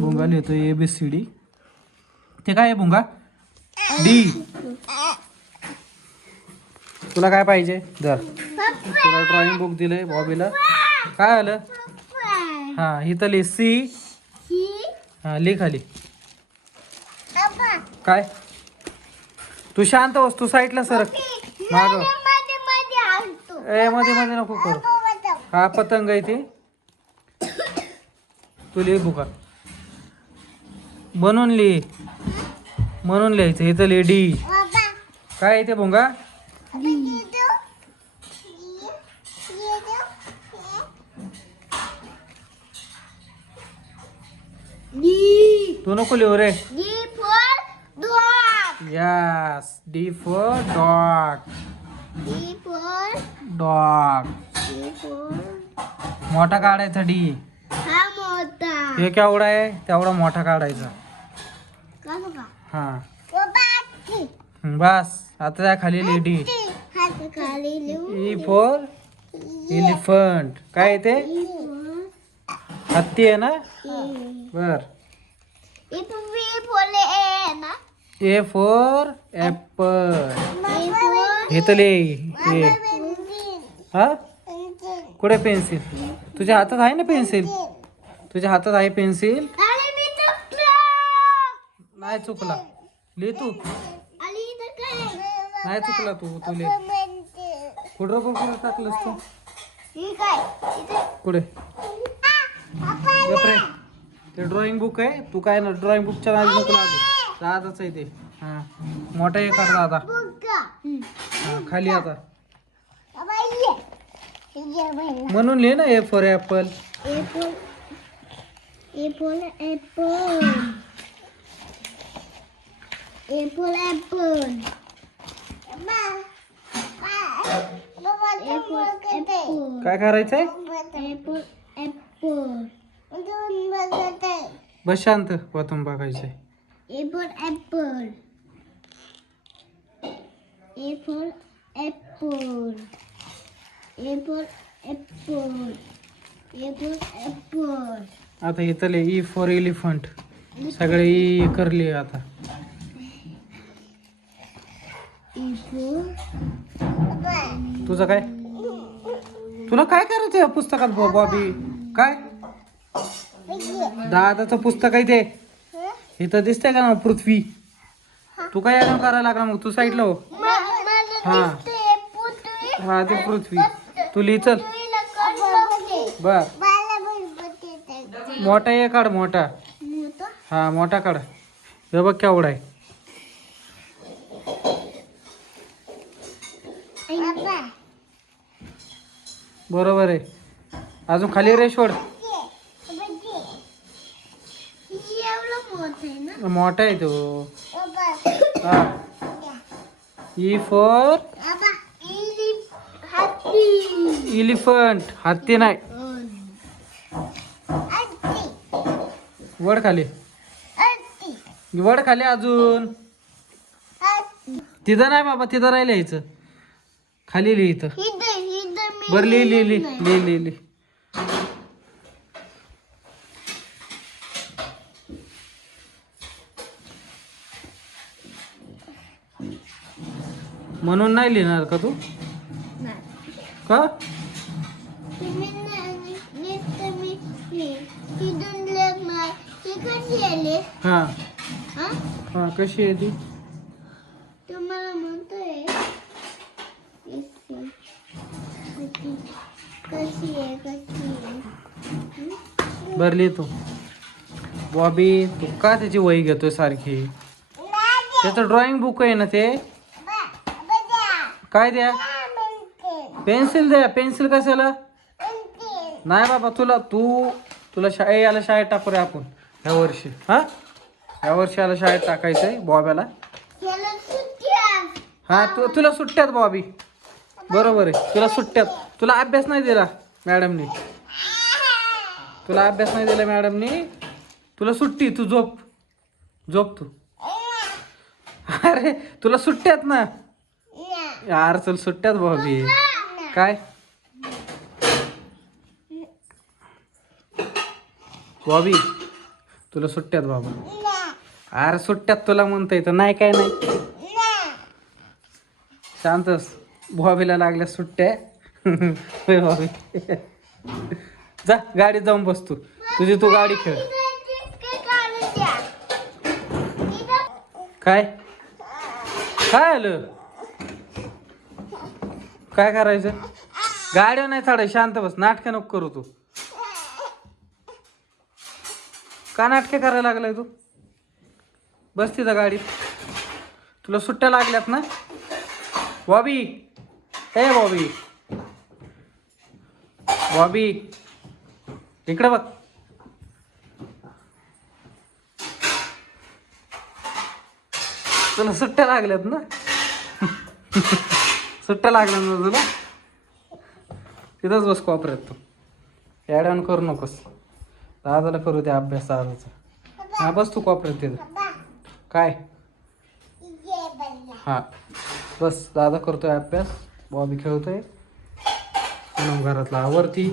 भुंगा लिहितो ABCD. ते काय आहे भुंगा? D. तुला काय पाहिजे? जर तुला ड्रॉइंग बुक दिलंय बॉबीला. काय आलं? हा इथं लिह C. हा लिह खाली. काय? तू शांत बस, तू साईडला सरक. माग ए मध्ये मध्ये नको करू. हा पतंग आहे ते. तू लिह बुका बनवून लिह. म्हणून लिहायचं. इथं लिह D. काय आहे ते भुंगा? तू नको लिहू रे. Yes D for dog. Dog. मोठा काढायचा D. हे केवढा आहे तेवढा मोठा काढायचा. हा बस आता त्या खाली लिह D. E for elephant. काय ते? हत्ती आहे ना? बर. A for apple. हे तर लिह. हा कुठे पेन्सिल? तुझ्या हातात आहे ना पेन्सिल? तुझ्या हातात आहे पेन्सिल? नाही चुकला. लिह तू. नाही चुकला तू लिह. कुठं टाकलंस तू? कुठे? बापरे ते ड्रॉइंग बुक आहे. तू काय ना ड्रॉइंग बुकच्या नादी नको लागू. दादाच आहे ते. हा मोठा एक काढ दादा. हा खाली आता म्हणून लिह ना. A for apple. काय करायचंय? बस शांत. प्रथम बघायचंय. आता इथं लिह E for elephant. सगळे E करले आता. तुझं काय? तुला काय करायचं या पुस्तकात बॉबी? काय दादाचं पुस्तक आहे ते. इथं दिसतंय का ना पृथ्वी? तू काय करायला लागला मग? तू साईडला हो. हा हा ते पृथ्वी. तू लिह चल. बर मोठा ये काढ. मोठा. हा मोठा काढ. हे बघ केवढा आहे. बरोबर आहे. अजून खाली रेश सोड. मोठा आहे तो. हा E for एलिफंट. हत्ती नाही. वड खाली. वड खाली अजून. तिथं नाही बाबा. तिथं नाही लिहायचं. खाली लिह इथं. बर लिह लिह लिह लिह लिह लिह. म्हणून नाही लिहिणार का तू? का? हा हा कशी आहे ती? तुम्हाला म्हणतोय कशी आहे. बर लिहितो. बॉबी तू का त्याची वही घेतोय सारखी? त्याचं ड्रॉइंग बुक आहे ना ते. काय द्या? पेन्सिल द्या. पेन्सिल कशाला? नाही बाबा. तुला शाळेत टाकू रे आपण ह्या वर्षी. हा ह्या वर्षी याला शाळेत टाकायचंय बॉब्याला. हा तुला सुट्ट्यात बॉबी. बरोबर आहे. तुला सुट्ट्यात. तुला अभ्यास नाही दिला मॅडमनी. तुला अभ्यास नाही दिला मॅडमनी. तुला सुट्टी. तू झोप. झोप तू. अरे तुला सुट्ट्यात ना यार. चल सुट्ट्यात बॉबी. काय बॉबी तुला सुट्ट्यात बाबा. अरे सुट्ट्यात तुला म्हणता येतं नाही काय नाही. शांतच. बॉबीला लागल्या सुट्ट्या. होय बॉबी. जा गाडीत जाऊन बस तू. तुझी तू गाडी खेळ. काय काय आलं? काय करायचं? गाड्या नाही चढाय. शांत बस. नाटकं नको करू तू. का नाटके करायला लागलाय तू? बस तिथं गाडीत. तुला सुट्ट्या लागल्यात ना बॉबी? ए बॉबी. बॉबी इकडे बघ. तुला सुट्ट्या लागल्यात ना? सुट्ट्या लागल्या ना तुला? तिथंच बस कोपऱ्यात तू. ॲडॉन करू नकोस. दादाला करू दे अभ्यास दादाचा. हा बस तू कोपऱ्यात तिथं. काय? हा बस. दादा करतोय अभ्यास. बॉबी खेळतोय. म्हणून घरातला आवरती.